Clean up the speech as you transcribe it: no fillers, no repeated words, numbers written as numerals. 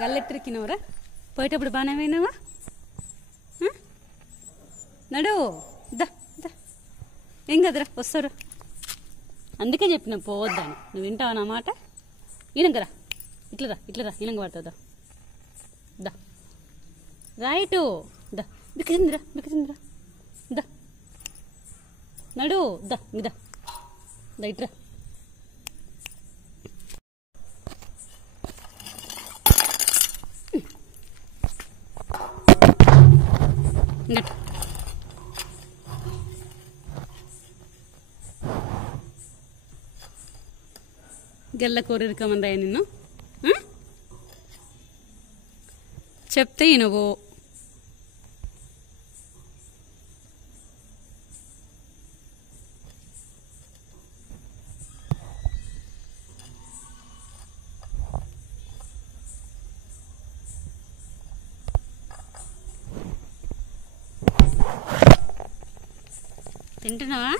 గల్లెత్తిరికినవరా పోయేటప్పుడు బాగానే పోయినావా నడు దా దా ఏం కదరా వస్తారు అందుకే చెప్పిన పోవద్దని నువ్వు వింటావా నా మాట ఈనంకరా ఇట్లరా ఈనంక పడుతుందా దా రైటు దా బిక్కిందిరా దా నడు దా దా దా ఇట్రా గెల్ల కోరికమందయ్య నిన్ను చెప్తే నువ్వు తింటున్నావా